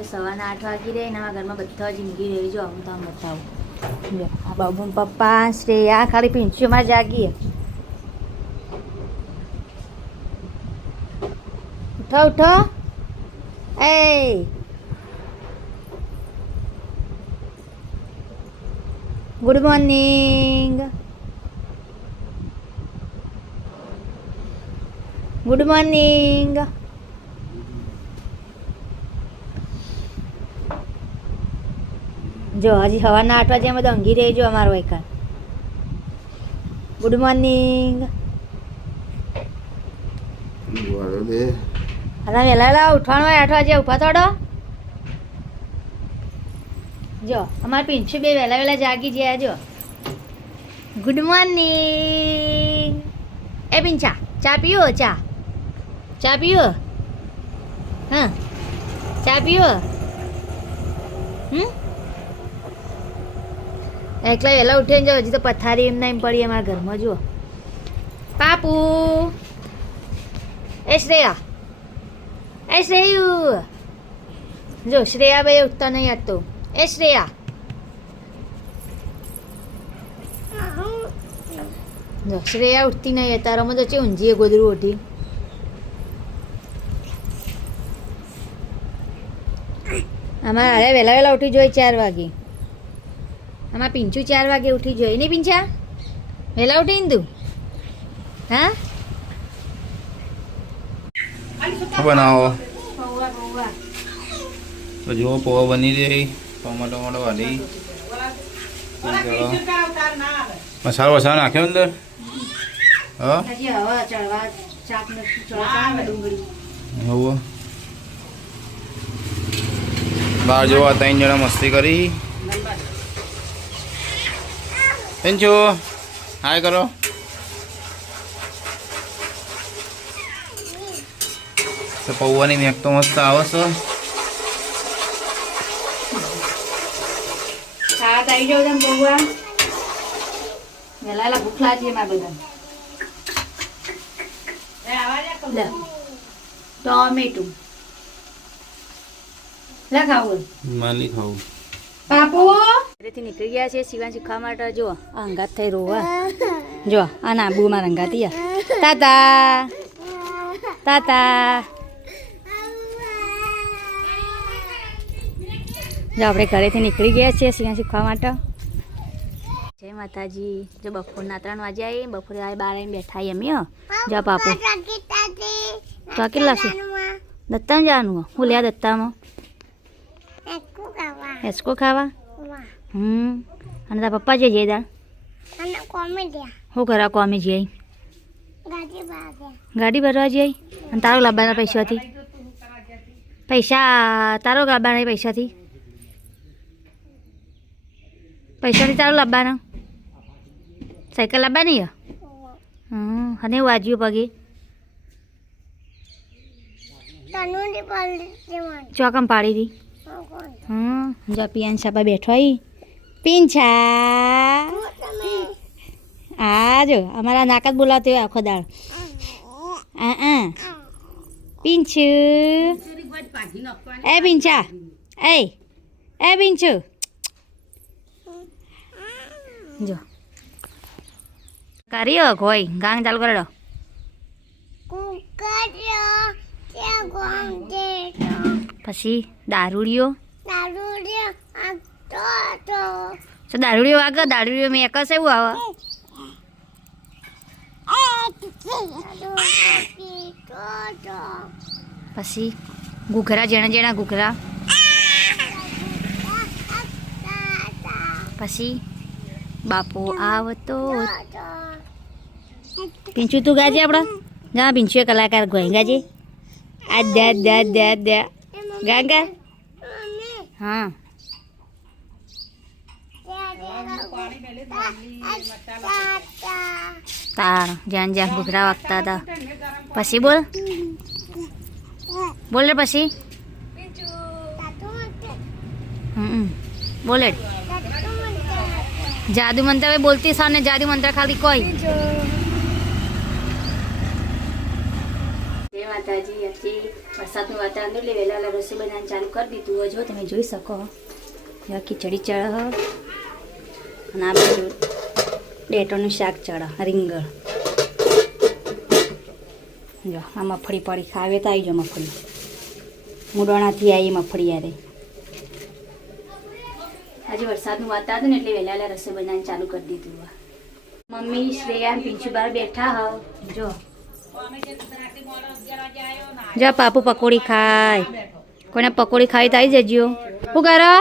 વાગે સવારના 8 વાગી રહે ને ઘરમાં બધા જિંદગી રહી જો હું તમને બતાવું જો આ બાબુ પપ્પા શ્રેયા ખાલી પિંચીમાં જાગીએ ઉઠો ઉઠો એ ગુડ મોર્નિંગ ગુડ મોર્નિંગ જો હજી સવારના 8 વાગે અમે તો ઊંઘી રહી જો અમારો એકર ગુડ મોર્નિંગ અલા વહેલા ઉઠવાનું હોય 8 વાગે ઉભા થોડો જો અમારે પિંછુ બે વહેલા જાગી ગયા જો ગુડ મોર્નિંગ એ પિંછા ચા પીઓ ચા પીઓ હા ચા પીઓ એકલા વહેલા ઉઠીને જાઓ હજી તો પથારી એમ ના એમ પડી અમારા ઘરમાં જુઓ પાપુ એ શ્રેયુ જો શ્રેયા ભાઈ ઉઠતા નહીં આજ તો એ શ્રેયા જો શ્રેયા ઉઠતી નહીં તારામાં તો છે ઊંઝીએ ગોદરું ઉઠી અમારે અરે વહેલા ઉઠી જોઈએ 4 વાગે આમાં પિંચુ 4 વાગે ઉઠી જોઈએ નહીં પિંચા વહેલા ઉઠી તું હા બનાવો તો જુઓ પોવા બની રહી ટોમેટો વાળી મસાલો નાખ્યો અંદર હા બહાર જોવા 3 જણા મસ્તી કરી પિંચુ હાય કરો તો પૌવાની મેક તો મસ્ત આવે છે ખાવા આવી જાવ તમે પૌવા વહેલા ભૂખ લાગી એમાં બધા ટોમેટું લે ખાવું માલી ખાવું પાપુ ઘરેથી નીકળી ગયા છે શિવાન શીખવા માટે જો આ અંગાત થઈ રોવા જો આ નાબુ મારા અંગાતી તાતા તાતા જો આપણે ઘરેથી નીકળી ગયા છીએ શિવાન શીખવા માટે જય માતાજી જો બપોરના 3 વાગે આવી બપોરે 12 આવીને બેઠા એમ જો પાપુ તો કેટલા છે દત્તામાં જવાનું હું લ્યા દત્તામાં એસકો ખાવા અને તારા પપ્પા જે જઈ દા શું કરા કોમી જઈ ગાડી ભરવા જઈ અને તારો લાવવાના પૈસાથી તારો લાવવાના પૈસાથી તારો લાવવાના સાયકલ લાવવાની અને વાજ્યું પગે ચોકમ પાડી હતી જો પિયાન સાપા બેઠો પિંછા આ જો અમારા નાકાત બોલાવતો હોય આખો દાળ પિંછુ એ પિંછા એ પિંછુ જો કર્યો કોઈ ગાંગ ચાલુ કરો પછી દારૂડિયો વાગે દારૂડિયો મેં એક જ એવું આવે પછી ઘૂઘરા જેણા ઘૂઘરા પછી બાપુ આવતો પિંચુ તું ગાજે આપડે જા પિંચુ કલાકાર ગોઈ ગાજે ગાગા હા તાર જ્યાં ઘૂઘરા વાગતા હતા પછી બોલ રે પછી બોલે જાદુ મંત્ર બોલતી સાને જાદુ મંત્ર ખાલી કોઈ જય માતાજી. આજે વરસાદનું વાતાવરણ એટલે વહેલા વહેલા રસોઈ બનાવવાનું ચાલુ કરી દીધું હોય. જો તમે જોઈ શકો ખીચડી ચઢ અને આ બધું ડેટોનું શાક ચઢ રીંગણ. જો આ મગફળી પડી ખાવે તો આવી જાઓ. મગફળી મુડોણાથી આવી મગફળી યારે. આજે વરસાદનું વાતાવરણ એટલે વહેલા વહેલા રસોઈ બનાવવાનું ચાલુ કરી દીધું હોય. મમ્મી શ્રેયા પિંચુ બહાર બેઠા હોવ. જો પાપુ પકોડી ખાય. કોઈને પકોડી ખાઈ તો આવી જજો. શું કરો?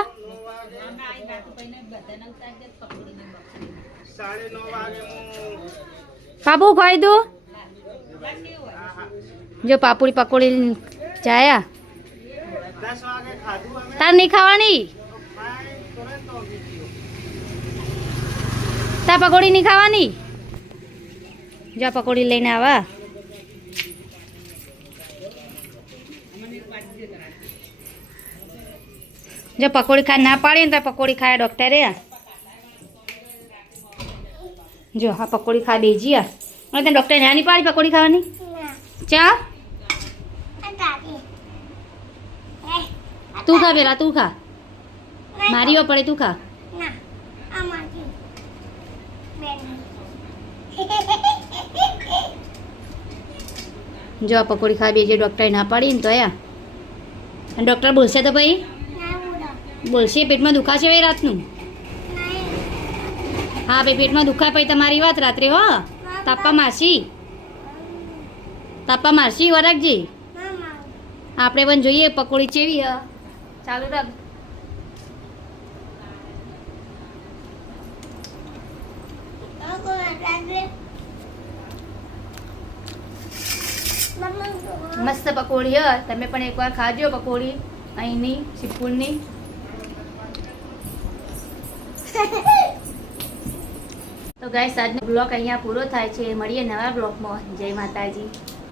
પાપુ ખાઈ દો. જો પાપુડી પકોડી જાયા. તાર નહીં ખાવાની? તાર પકોડી નહીં ખાવાની? જો પકોડી લઈને આવા. જો પકોડી ખા ના પાડી ને તો પકોડી ખાયા ડોક્ટરે. જો આ પકોડી ખા દેજી. અને તને ડોક્ટરે ના નહીં પાડી પકોડી ખાવાની? ચા તું ખા પેલા, તું ખા. મારી પડે તું ખા. જો આ પકોડી ખા બેજે ડોક્ટરે ના પાડી ને તો આયા. અને ડોક્ટર બોલશે તો ભાઈ બોલશે પેટમાં દુખાશે ભાઈ રાતનું? હા ભાઈ પેટમાં દુખાય પછી તમારી વાત રાત્રે. હો તાપા મારશી વરાગજી. આપણે પણ જોઈએ પકોડી ચેવી હ. ચાલુ રાખ. મસ્ત પકોડી હ. તમે પણ એકવાર ખાજો પકોડી અહીંની સિદ્ધપુરની. તો ગાઈસ આજનો બ્લોગ અહીંયા પૂરો થાય છે. મળીએ નવા બ્લોગમાં. જય માતાજી.